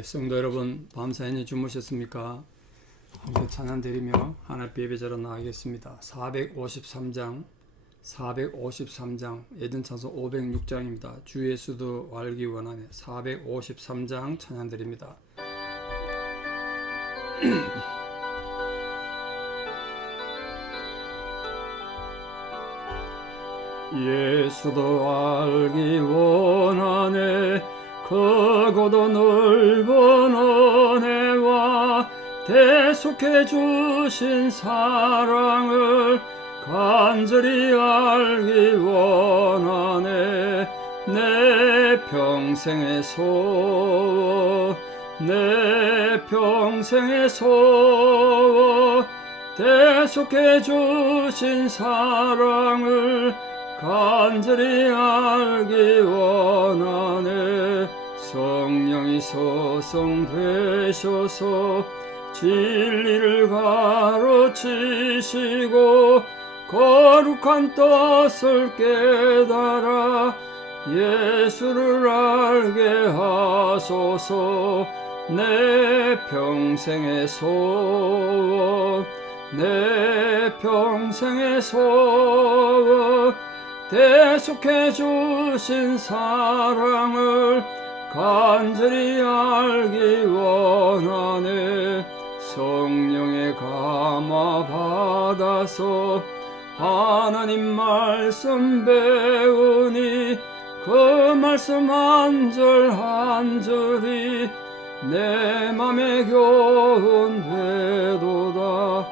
성도 여러분, 밤사이니 주무셨습니까? 함께 찬양 드리며 하나님 예배자로 나가겠습니다. 453장 예전 찬송 506장입니다. 주 예수도 알기 원하네. 453장 찬양 드립니다. 예수도 알기 원하네. 크고도 넓은 은혜와 대속해 주신 사랑을 간절히 알기 원하네. 내 평생의 소원, 내 평생의 소원, 대속해 주신 사랑을 간절히 알기 원하네. 성령이 소성되셔서 진리를 가르치시고 거룩한 뜻을 깨달아 예수를 알게 하소서. 내 평생의 소원, 내 평생의 소원, 대속해 주신 사랑을 간절히 알기 원하네. 성령의 감화 받아서 하나님 말씀 배우니 그 말씀 한 절 한 절이 내 맘에 교훈 되도다.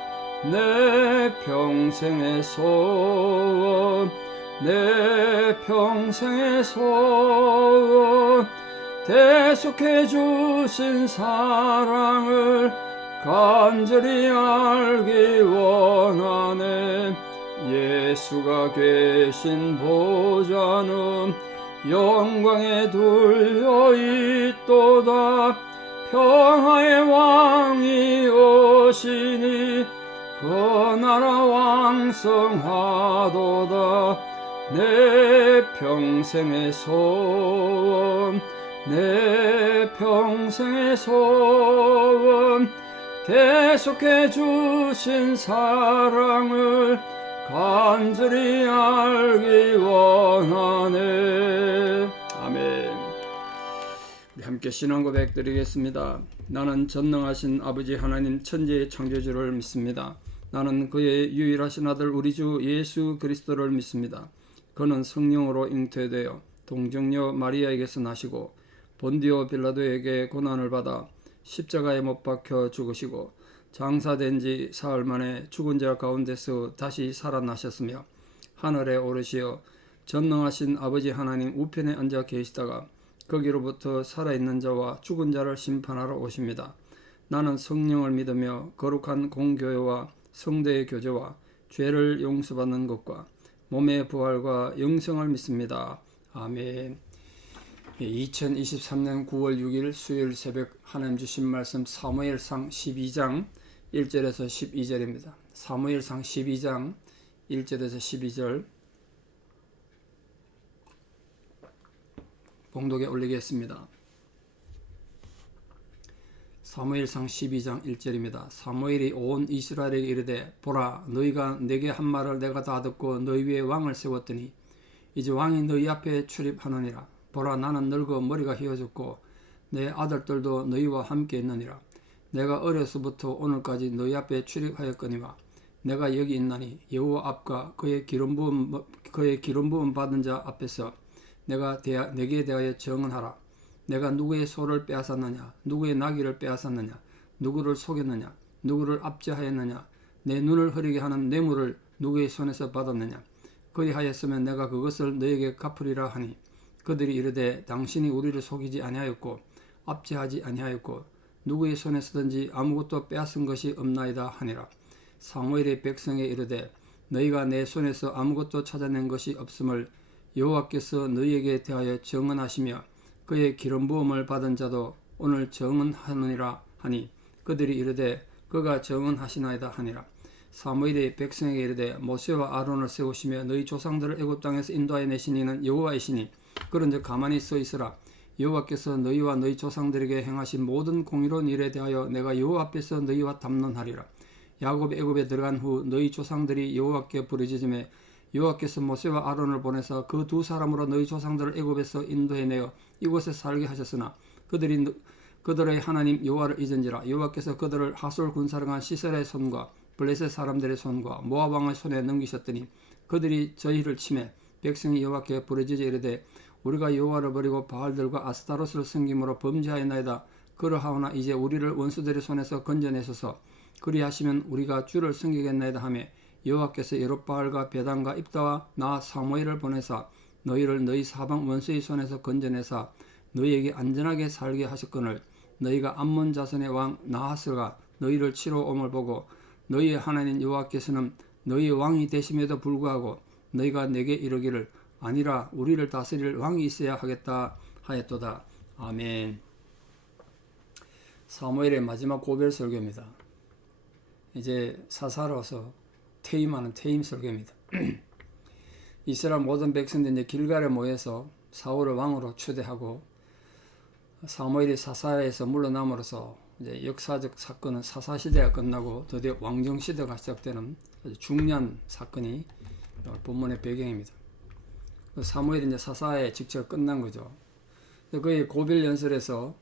내 평생의 소원, 내 평생의 소원, 대속해 주신 사랑을 간절히 알기 원하네. 예수가 계신 보좌는 영광에 둘려 있도다. 평화의 왕이 오시니 그 나라 왕성하도다. 내 평생의 소원, 내 평생의 소원, 대속해 주신 사랑을 간절히 알기 원하네. 아멘. 우리 함께 신앙 고백 드리겠습니다. 나는 전능하신 아버지 하나님 천지의 창조주를 믿습니다. 나는 그의 유일하신 아들 우리 주 예수 그리스도를 믿습니다. 그는 성령으로 잉태되어 동정녀 마리아에게서 나시고 본디오 빌라도에게 고난을 받아 십자가에 못 박혀 죽으시고 장사된 지 사흘 만에 죽은 자 가운데서 다시 살아나셨으며 하늘에 오르시어 전능하신 아버지 하나님 우편에 앉아 계시다가 거기로부터 살아있는 자와 죽은 자를 심판하러 오십니다. 나는 성령을 믿으며 거룩한 공교회와 성도의 교제와 죄를 용서받는 것과 몸의 부활과 영생을 믿습니다. 아멘. 2023년 9월 6일 수요일 새벽 하나님 주신 말씀 사무엘상 12장 1절에서 12절입니다. 사무엘상 12장 1절에서 12절 봉독에 올리겠습니다. 사무엘상 12장 1절입니다. 사무엘이 온 이스라엘에게 이르되 보라 너희가 내게 한 말을 내가 다 듣고 너희 위에 왕을 세웠더니 이제 왕이 너희 앞에 출입하느니라. 보라 나는 늙어 머리가 휘어졌고 내 아들들도 너희와 함께 있느니라. 내가 어려서부터 오늘까지 너희 앞에 출입하였거니와 내가 여기 있나니 여호와 앞과 그의 기름 부음 받은 자 앞에서 내게 대하여 정언하라. 내가 누구의 소를 빼앗았느냐, 누구의 나귀를 빼앗았느냐, 누구를 속였느냐, 누구를 압제하였느냐, 내 눈을 흐리게 하는 뇌물을 누구의 손에서 받았느냐. 그리하였으면 내가 그것을 너에게 갚으리라 하니 그들이 이르되 당신이 우리를 속이지 아니하였고 압제하지 아니하였고 누구의 손에서든지 아무것도 빼앗은 것이 없나이다 하니라. 사무엘의 백성에 이르되 너희가 내 손에서 아무것도 찾아낸 것이 없음을 여호와께서 너희에게 대하여 정언하시며 그의 기름 부음을 받은 자도 오늘 정언하느니라 하니 그들이 이르되 그가 정언하시나이다 하니라. 사무엘이 백성에게 이르되 모세와 아론을 세우시며 너희 조상들을 애굽 땅에서 인도하여 내신 이는 여호와이시니 그런즉 가만히 서 있으라. 여호와께서 너희와 너희 조상들에게 행하신 모든 공의로운 일에 대하여 내가 여호와 앞에서 너희와 담론하리라. 야곱이 애굽에 들어간 후 너희 조상들이 여호와께 부르짖음에 여호와께서 모세와 아론을 보내사 그 두 사람으로 너희 조상들을 애굽에서 인도해내어 이곳에 살게 하셨으나 그들의 하나님 여호와를 잊은지라. 여호와께서 그들을 하솔 군사령한 시셀의 손과 블레셋 사람들의 손과 모압 왕의 손에 넘기셨더니 그들이 저희를 치매 백성이 여호와께 부르짖어 이르되 우리가 여호와를 버리고 바알들과 아스타롯을 섬김으로 범죄하였나이다. 그러하오나 이제 우리를 원수들의 손에서 건져내소서. 그리하시면 우리가 주를 섬기겠나이다 하며 여호와께서 여롯바알과 베단과 입다와 나 사무엘을 보내사 너희를 너희 사방 원수의 손에서 건져내사 너희에게 안전하게 살게 하셨거늘 너희가 암몬 자손의 왕 나하스가 너희를 치러 옴을 보고 너희의 하나님 여호와께서는 너희의 왕이 되심에도 불구하고 너희가 내게 이르기를 아니라 우리를 다스릴 왕이 있어야 하겠다 하였도다. 아멘. 사무엘의 마지막 고별 설교입니다. 이제 사사로서 퇴임하는 퇴임 설교입니다. 이스라엘 모든 백성들이 이제 길갈에 모여서 사울을 왕으로 초대하고 사무엘이 사사에서 물러남으로써 이제 역사적 사건은 사사 시대가 끝나고 드디어 왕정 시대가 시작되는 아주 중요한 사건이 본문의 배경입니다. 사무엘이 이제 사사에 직접 끝난 거죠. 그의 고별 연설에서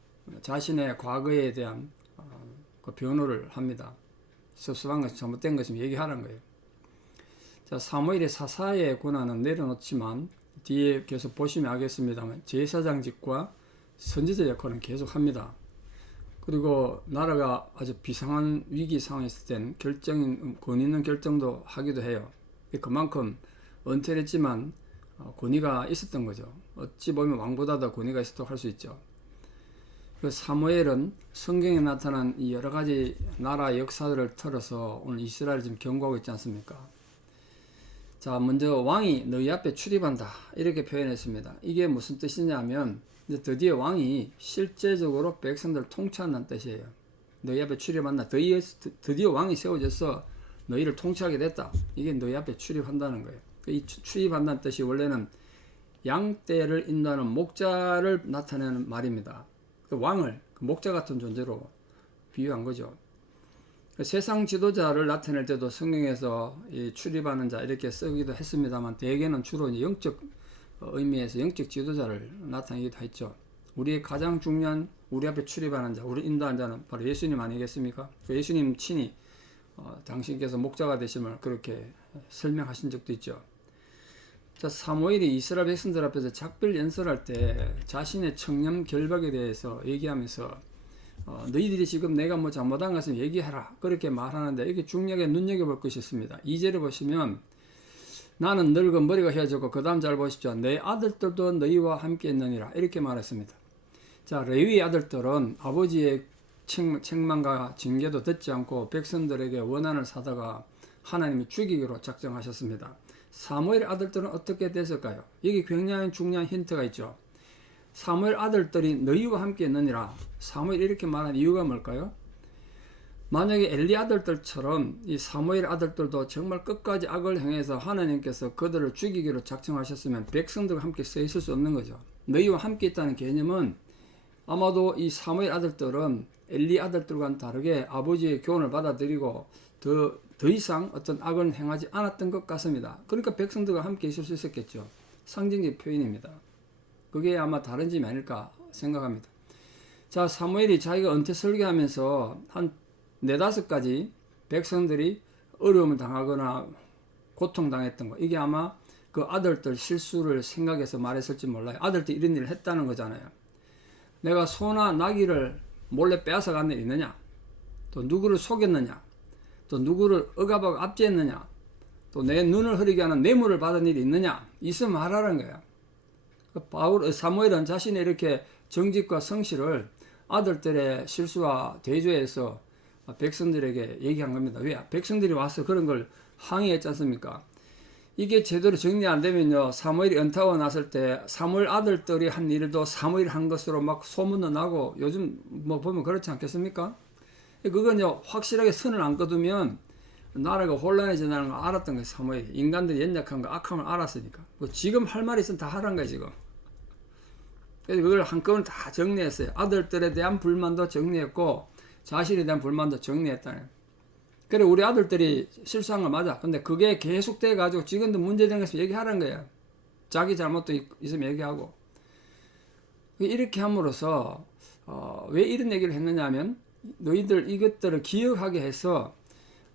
자신의 과거에 대한 그 변호를 합니다. 섭섭한 것이 잘못된 것이면 얘기하라는 거예요. 자, 사무엘이 사사의 권한은 내려놓지만 뒤에 계속 보시면 알겠습니다만 제사장직과 선지자 역할은 계속 합니다. 그리고 나라가 아주 비상한 위기 상황에 있을 땐 권위 있는 결정도 하기도 해요. 그만큼 은퇴를 했지만 권위가 있었던 거죠. 어찌 보면 왕보다 더 권위가 있었다고 할 수 있죠. 그 사무엘은 성경에 나타난 이 여러 가지 나라 역사들을 털어서 오늘 이스라엘을 지금 경고하고 있지 않습니까? 자, 먼저 왕이 너희 앞에 출입한다 이렇게 표현했습니다. 이게 무슨 뜻이냐면 이제 드디어 왕이 실제적으로 백성들을 통치한다는 뜻이에요. 너희 앞에 출입한다. 드디어 왕이 세워져서 너희를 통치하게 됐다. 이게 너희 앞에 출입한다는 거예요. 이 출입한다는 뜻이 원래는 양떼를 인도하는 목자를 나타내는 말입니다. 그 왕을 목자 같은 존재로 비유한 거죠. 세상 지도자를 나타낼 때도 성경에서 이 출입하는 자 이렇게 쓰기도 했습니다만 대개는 주로 이제 영적 의미에서 영적 지도자를 나타내기도 했죠. 우리의 가장 중요한 우리 앞에 출입하는 자, 우리 인도하는 자는 바로 예수님 아니겠습니까? 예수님 친히 당신께서 목자가 되심을 그렇게 설명하신 적도 있죠. 자, 사무엘이 이스라엘 백성들 앞에서 작별 연설할 때 자신의 청렴 결박에 대해서 얘기하면서 너희들이 지금 내가 뭐 잘못한 것을 얘기하라 그렇게 말하는데 이게 중요하게 눈여겨볼 것이 있습니다. 2절을 보시면 나는 늙은 머리가 휘어졌고 그 다음 잘 보십시오. 내 아들들도 너희와 함께 있느니라 이렇게 말했습니다. 자, 레위 아들들은 아버지의 책망과 징계도 듣지 않고 백성들에게 원한을 사다가 하나님이 죽이기로 작정하셨습니다. 사무엘 아들들은 어떻게 됐을까요? 여기 굉장히 중요한 힌트가 있죠. 사무엘 아들들이 너희와 함께 있느니라. 사무엘이 이렇게 말한 이유가 뭘까요? 만약에 엘리 아들들처럼 이 사무엘 아들들도 정말 끝까지 악을 행해서 하나님께서 그들을 죽이기로 작정하셨으면 백성들과 함께 서 있을 수 없는 거죠. 너희와 함께 있다는 개념은 아마도 이 사무엘 아들들은 엘리 아들들과는 다르게 아버지의 교훈을 받아들이고 더 이상 어떤 악을 행하지 않았던 것 같습니다. 그러니까 백성들과 함께 있을 수 있었겠죠. 상징적 표현입니다. 그게 아마 다른 점이 아닐까 생각합니다. 자, 사무엘이 자기가 은퇴 설교하면서 한 4-5가지 백성들이 어려움을 당하거나 고통당했던 거, 이게 아마 그 아들들 실수를 생각해서 말했을지 몰라요. 아들들이 이런 일을 했다는 거잖아요. 내가 소나 나귀를 몰래 빼앗아 간 일이 있느냐? 또 누구를 속였느냐? 또 누구를 억압하고 압제했느냐? 또 내 눈을 흐리게 하는 뇌물을 받은 일이 있느냐? 있으면 말하라는 거예요. 사무엘은 자신의 이렇게 정직과 성실을 아들들의 실수와 대조해서 백성들에게 얘기한 겁니다. 왜? 백성들이 와서 그런 걸 항의했지 않습니까? 이게 제대로 정리 안 되면요, 사무엘이 연타하고 났을 때 사무엘 아들들이 한 일도 사무엘이 한 것으로 막 소문도 나고 요즘 뭐 보면 그렇지 않겠습니까? 그건요, 확실하게 선을 안 거두면 나라가 혼란해진다는 걸 알았던 거예요. 사무엘이 인간들이 연약한 거 악함을 알았으니까. 지금 할 말이 있으면 다 하란 거예요. 지금 그래서 그걸 한꺼번에 다 정리했어요. 아들들에 대한 불만도 정리했고 자신에 대한 불만도 정리했다는. 그래 우리 아들들이 실수한 거 맞아. 근데 그게 계속돼 가지고 지금도 문제되는 것을 얘기하라는 거예요. 자기 잘못도 있으면 얘기하고. 이렇게 함으로써 왜 이런 얘기를 했느냐 하면 너희들 이것들을 기억하게 해서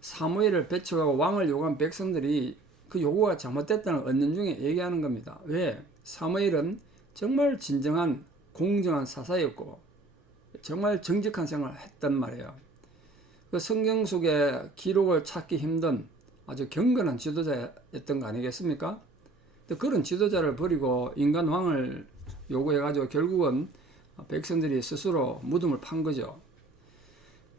사무엘을 배척하고 왕을 요구한 백성들이 그 요구가 잘못됐다는 걸 얻는 중에 얘기하는 겁니다. 왜? 사무엘은 정말 진정한 공정한 사사였고 정말 정직한 생활을 했단 말이에요. 그 성경 속에 기록을 찾기 힘든 아주 경건한 지도자였던 거 아니겠습니까? 그런 지도자를 버리고 인간 왕을 요구해가지고 결국은 백성들이 스스로 무덤을 판 거죠.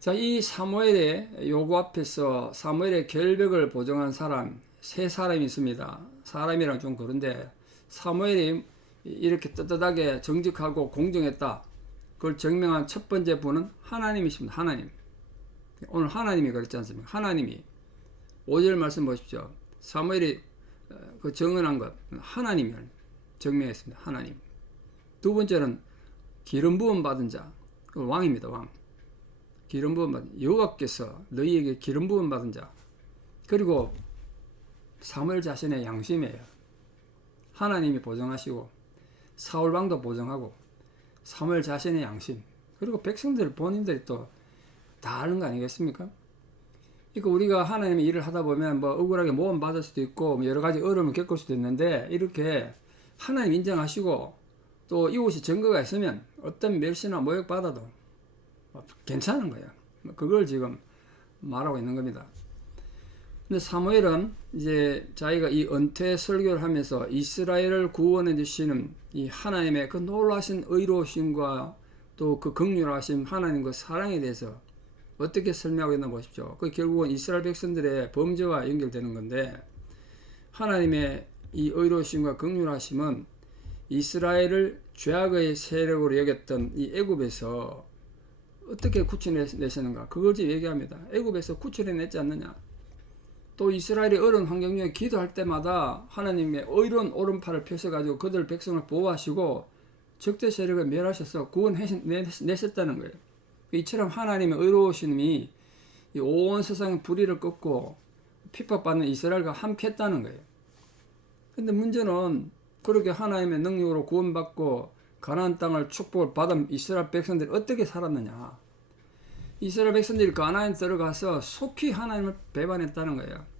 자, 이 사무엘의 요구 앞에서 사무엘의 결백을 보정한 사람 세 사람이 있습니다. 사람이랑 좀 그런데 사무엘이 이렇게 떳떳하게 정직하고 공정했다. 그걸 증명한 첫 번째 분은 하나님이십니다. 하나님. 오늘 하나님이 그랬지 않습니까? 하나님이 5절 말씀 보십시오. 사무엘이 그 정언한 것 하나님이 증명했습니다. 하나님. 두 번째는 기름 부음 받은 자, 왕입니다. 왕. 기름 부음 받은 여호와께서 너희에게 기름 부음 받은 자. 그리고 사무엘 자신의 양심이에요. 하나님이 보정하시고 사울 왕도 보정하고 사무엘 자신의 양심 그리고 백성들 본인들이 또 다 아는 거 아니겠습니까? 그러니까 우리가 하나님의 일을 하다 보면 뭐 억울하게 모험 받을 수도 있고 여러 가지 어려움을 겪을 수도 있는데 이렇게 하나님 인정하시고 또 이웃이 증거가 있으면 어떤 멸시나 모욕 받아도 괜찮은 거예요. 그걸 지금 말하고 있는 겁니다. 근데 사무엘은 이제 자기가 이 은퇴 설교를 하면서 이스라엘을 구원해 주시는 이 하나님의 그 놀라신 의로우심과 또 그 긍휼하심 하나님과 사랑에 대해서 어떻게 설명하고 있나 보십시오. 그 결국은 이스라엘 백성들의 범죄와 연결되는 건데 하나님의 이 의로우심과 긍휼하심은 이스라엘을 죄악의 세력으로 여겼던 이 애굽에서 어떻게 구출해내시는가 그걸 지금 얘기합니다. 애굽에서 구출해냈지 않느냐. 또 이스라엘이 어려운 환경 중에 기도할 때마다 하나님의 의로운 오른팔을 펴셔가지고 그들 백성을 보호하시고 적대 세력을 멸하셔서 구원내셨다는 거예요. 이처럼 하나님의 의로우심이 온 세상의 불의를 꺾고 핍박받는 이스라엘과 함께 했다는 거예요. 근데 문제는 그렇게 하나님의 능력으로 구원받고 가나안 땅을 축복을 받은 이스라엘 백성들이 어떻게 살았느냐. 이스라엘 백성들이 가나안에 들어가서 속히 하나님을 배반했다는 거예요.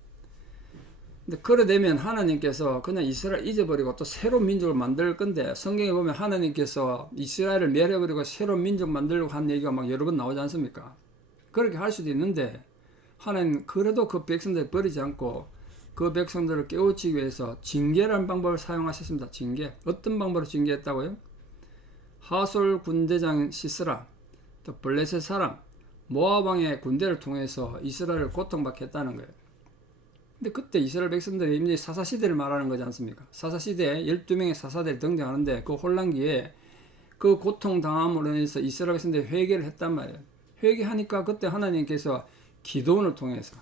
근데 그래 되면 하나님께서 그냥 이스라엘 잊어버리고 또 새로운 민족을 만들 건데 성경에 보면 하나님께서 이스라엘을 멸해버리고 새로운 민족 만들려고 한 얘기가 막 여러 번 나오지 않습니까? 그렇게 할 수도 있는데 하나님 그래도 그 백성들을 버리지 않고 그 백성들을 깨우치기 위해서 징계라는 방법을 사용하셨습니다. 징계. 어떤 방법으로 징계했다고요? 하솔 군대장 시스라, 또 블레셋 사람, 모압 왕의 군대를 통해서 이스라엘을 고통받게 했다는 거예요. 근데 그때 이스라엘 백성들이 이미 사사시대를 말하는 거지 않습니까? 사사시대에 12명의 사사들이 등장하는데 그 혼란기에 그 고통당함으로 인해서 이스라엘 백성들이 회개를 했단 말이에요. 회개하니까 그때 하나님께서 기도원을 통해서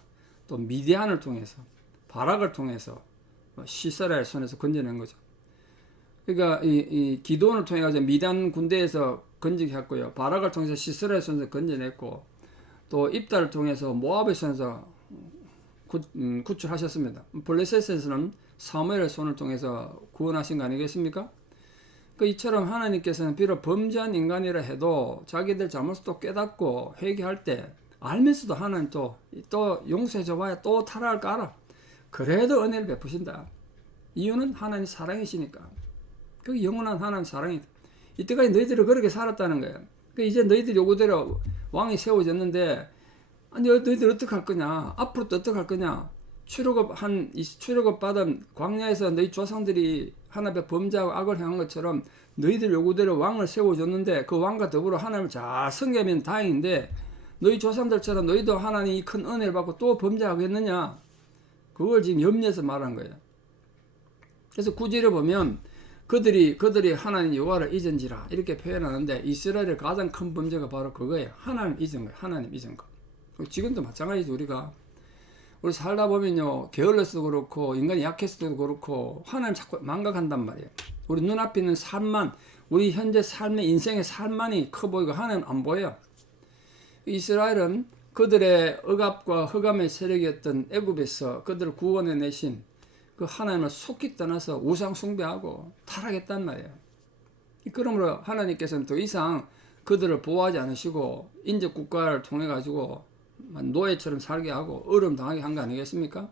또 미디안을 통해서 바락을 통해서 시스라의 손에서 건져낸 거죠. 그러니까 이 기도원을 통해 가지고 미디안 군대에서 건지게 했고요. 바락을 통해서 시스라의 손에서 건져냈고 또 입다를 통해서 모압의 손에서 구출하셨습니다. 블레셋에서는 사무엘의 손을 통해서 구원하신 거 아니겠습니까? 그 이처럼 하나님께서는 비록 범죄한 인간이라 해도 자기들 잘못을 또 깨닫고 회개할 때 알면서도 하나님 또 용서해줘봐야 또 타락할까 알아. 그래도 은혜를 베푸신다. 이유는 하나님 사랑이시니까. 그게 영원한 하나님 사랑이다. 이때까지 너희들이 그렇게 살았다는 거예요. 그 이제 너희들 요구대로 왕이 세워졌는데 아니 너희들 어떻게 할 거냐? 앞으로 또 어떻게 할 거냐? 출애굽 받은 광야에서 너희 조상들이 하나님 앞에 범죄하고 악을 행한 것처럼 너희들 요구대로 왕을 세워줬는데 그 왕과 더불어 하나님을 잘 섬기면 다행인데 너희 조상들처럼 너희도 하나님이 큰 은혜를 받고 또 범죄하겠느냐? 그걸 지금 염려해서 말한 거예요. 그래서 구절에 보면 그들이 하나님 여호와를 잊은지라 이렇게 표현하는데 이스라엘의 가장 큰 범죄가 바로 그거예요. 하나님 잊은 거예요. 하나님 잊은 거. 지금도 마찬가지죠. 우리 살다 보면요 게을러서도 그렇고 인간이 약해서도 그렇고 하나님 자꾸 망각한단 말이에요. 우리 눈앞에 있는 삶만 우리 현재 삶의 인생의 삶만이 커 보이고 하나님은 안 보여요. 이스라엘은 그들의 억압과 흑암의 세력이었던 애굽에서 그들을 구원해 내신 그 하나님을 속히 떠나서 우상 숭배하고 타락했단 말이에요. 그러므로 하나님께서는 더 이상 그들을 보호하지 않으시고 인접 국가를 통해 가지고 노예처럼 살게 하고 어려움 당하게 한 거 아니겠습니까?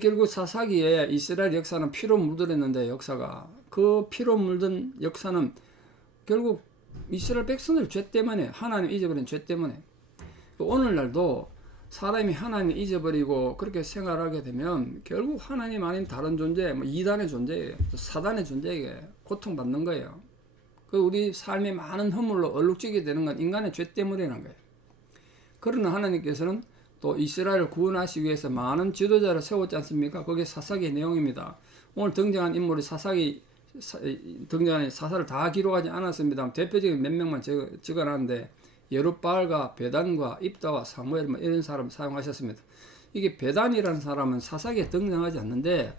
결국 사사기에 이스라엘 역사는 피로 물들었는데 역사가 그 피로 물든 역사는 결국 이스라엘 백성들 죄 때문에 하나님 잊어버린 죄 때문에 오늘날도 사람이 하나님 잊어버리고 그렇게 생활하게 되면 결국 하나님 아닌 다른 존재, 이단의 존재예요. 사단의 존재에게 고통받는 거예요. 그 우리 삶의 많은 허물로 얼룩지게 되는 건 인간의 죄 때문이라는 거예요. 그러나 하나님께서는 또 이스라엘을 구원하시기 위해서 많은 지도자를 세웠지 않습니까? 그게 사사기의 내용입니다. 오늘 등장한 인물이 등장한 사사를 다 기록하지 않았습니다. 대표적인 몇 명만 적어놨는데 여룻바알과 베단과 입다와 사무엘 이런 사람 사용하셨습니다. 이게 베단이라는 사람은 사사기에 등장하지 않는데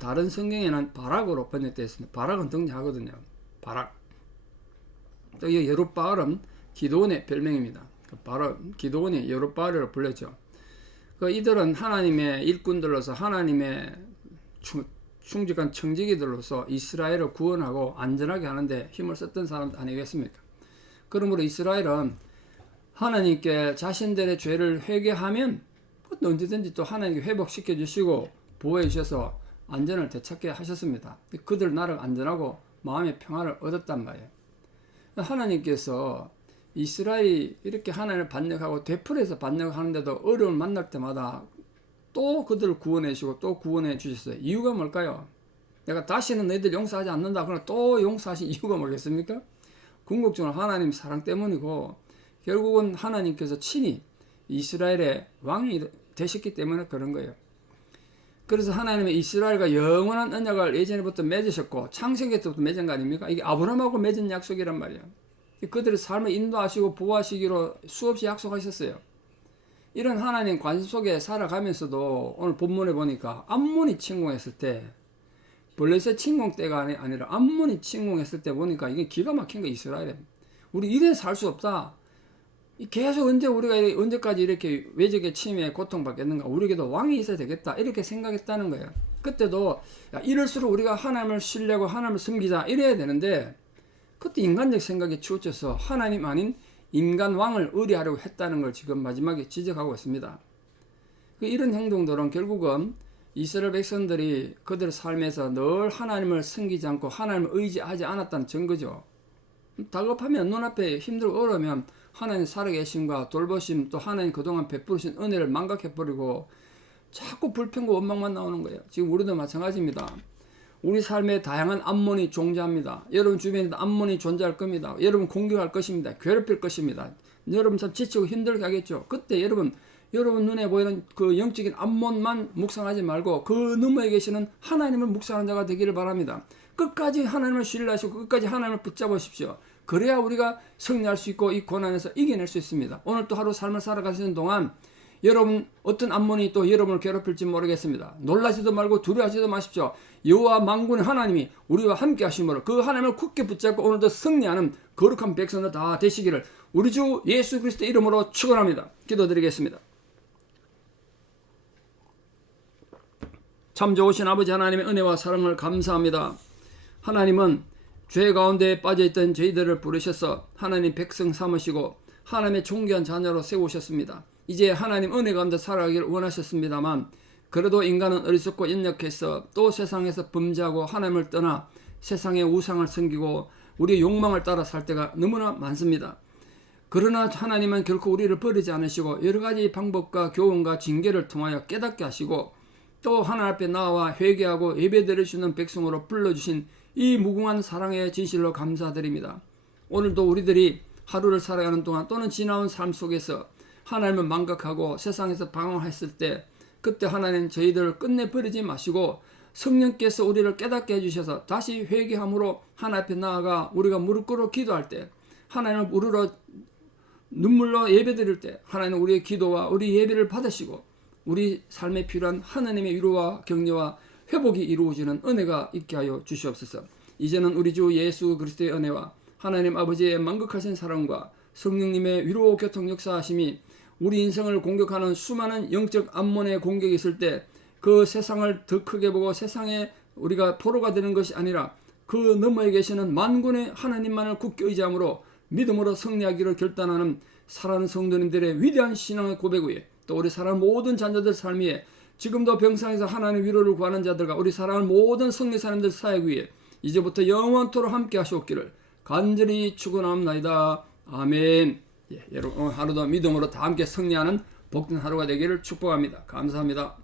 다른 성경에는 바락으로 번역되어 있습니다. 바락은 등장하거든요. 바락. 또 이 여룻바알은 기드온의 별명입니다. 기드온이 여룻바알이라고 불렸죠. 이들은 하나님의 일꾼들로서 하나님의 충직한 청지기들로서 이스라엘을 구원하고 안전하게 하는데 힘을 썼던 사람 아니겠습니까? 그러므로 이스라엘은 하나님께 자신들의 죄를 회개하면 언제든지 또 하나님께 회복시켜 주시고 보호해 주셔서 안전을 되찾게 하셨습니다. 그들 나라가 안전하고 마음의 평화를 얻었단 말이에요. 하나님께서 이스라엘이 이렇게 하나님을 반역하고 되풀이해서 반역하는데도 어려움을 만날 때마다 또 그들을 구원해 주시고 또 구원해 주셨어요. 이유가 뭘까요? 내가 다시는 너희들 용서하지 않는다. 그러나 또 용서하신 이유가 뭐겠습니까? 궁극적으로 하나님 사랑 때문이고 결국은 하나님께서 친히 이스라엘의 왕이 되셨기 때문에 그런 거예요. 그래서 하나님의 이스라엘과 영원한 언약을 예전부터 맺으셨고 창세기 때부터 맺은 거 아닙니까? 이게 아브라함하고 맺은 약속이란 말이에요. 그들의 삶을 인도하시고 보호하시기로 수없이 약속하셨어요. 이런 하나님 관심 속에 살아가면서도 오늘 본문에 보니까 암몬이 침공했을 때 블레셋 침공 때가 아니라 암몬이 침공했을 때 보니까 이게 기가 막힌 거 이스라엘에. 우리 이래 살 수 없다. 계속 언제까지 이렇게 외적의 침해에 고통받겠는가. 우리에게도 왕이 있어야 되겠다. 이렇게 생각했다는 거예요. 그때도 이럴수록 우리가 하나님을 신뢰하고 하나님을 섬기자 이래야 되는데 그때 인간적 생각에 치우쳐서 하나님 아닌 인간 왕을 의뢰하려고 했다는 걸 지금 마지막에 지적하고 있습니다. 이런 행동들은 결국은 이스라엘 백성들이 그들의 삶에서 늘 하나님을 섬기지 않고 하나님을 의지하지 않았다는 증거죠. 다급하면 눈앞에 힘들고 어려우면 하나님 살아계심과 돌보심 또 하나님 그동안 베푸신 은혜를 망각해버리고 자꾸 불평과 원망만 나오는 거예요. 지금 우리도 마찬가지입니다. 우리 삶에 다양한 암몬이 존재합니다. 여러분 주변에도 암몬이 존재할 겁니다. 여러분 공격할 것입니다. 괴롭힐 것입니다. 여러분 참 지치고 힘들게 하겠죠. 그때 여러분 눈에 보이는 그 영적인 암몬만 묵상하지 말고 그 너머에 계시는 하나님을 묵상하는 자가 되기를 바랍니다. 끝까지 하나님을 신뢰하시고 끝까지 하나님을 붙잡으십시오. 그래야 우리가 승리할 수 있고 이 고난에서 이겨낼 수 있습니다. 오늘 또 하루 삶을 살아가시는 동안 여러분 어떤 암몬이 또 여러분을 괴롭힐지 모르겠습니다. 놀라지도 말고 두려워하지도 마십시오. 여호와 만군의 하나님이 우리와 함께 하심으로 그 하나님을 굳게 붙잡고 오늘도 승리하는 거룩한 백성들 다 되시기를 우리 주 예수 그리스도의 이름으로 축원합니다. 기도드리겠습니다. 참 좋으신 아버지 하나님의 은혜와 사랑을 감사합니다. 하나님은 죄 가운데 빠져있던 저희들을 부르셔서 하나님 백성 삼으시고 하나님의 존귀한 자녀로 세우셨습니다. 이제 하나님 은혜 가운데 살아가기를 원하셨습니다만 그래도 인간은 어리석고 연약해서 또 세상에서 범죄하고 하나님을 떠나 세상의 우상을 섬기고 우리의 욕망을 따라 살 때가 너무나 많습니다. 그러나 하나님은 결코 우리를 버리지 않으시고 여러 가지 방법과 교훈과 징계를 통하여 깨닫게 하시고 또 하나님 앞에 나와 회개하고 예배드릴 수 있는 백성으로 불러주신 이 무궁한 사랑의 진실로 감사드립니다. 오늘도 우리들이 하루를 살아가는 동안 또는 지나온 삶 속에서 하나님을 망각하고 세상에서 방황했을 때 그때 하나님 저희들을 끝내 버리지 마시고 성령께서 우리를 깨닫게 해주셔서 다시 회개함으로 하나님 앞에 나아가 우리가 무릎 꿇어 기도할 때 하나님을 우러러 눈물로 예배드릴 때 하나님 우리의 기도와 우리 예배를 받으시고 우리 삶에 필요한 하나님의 위로와 격려와 회복이 이루어지는 은혜가 있게 하여 주시옵소서. 이제는 우리 주 예수 그리스도의 은혜와 하나님 아버지의 만극하신 사랑과 성령님의 위로 교통 역사하심이 우리 인생을 공격하는 수많은 영적 암몬의 공격이 있을 때 그 세상을 더 크게 보고 세상에 우리가 포로가 되는 것이 아니라 그 너머에 계시는 만군의 하나님만을 굳게 의지함으로 믿음으로 승리하기를 결단하는 살아가는 성도님들의 위대한 신앙의 고백 위에 또 우리 사랑하는 모든 자녀들 삶 위에 지금도 병상에서 하나님의 위로를 구하는 자들과 우리 사랑하는 모든 성리 사람들 사역 위에 이제부터 영원토록 함께 하시옵기를 간절히 축원합니다. 아멘. 여러분 오늘 하루도 믿음으로 다 함께 승리하는 복된 하루가 되기를 축복합니다. 감사합니다.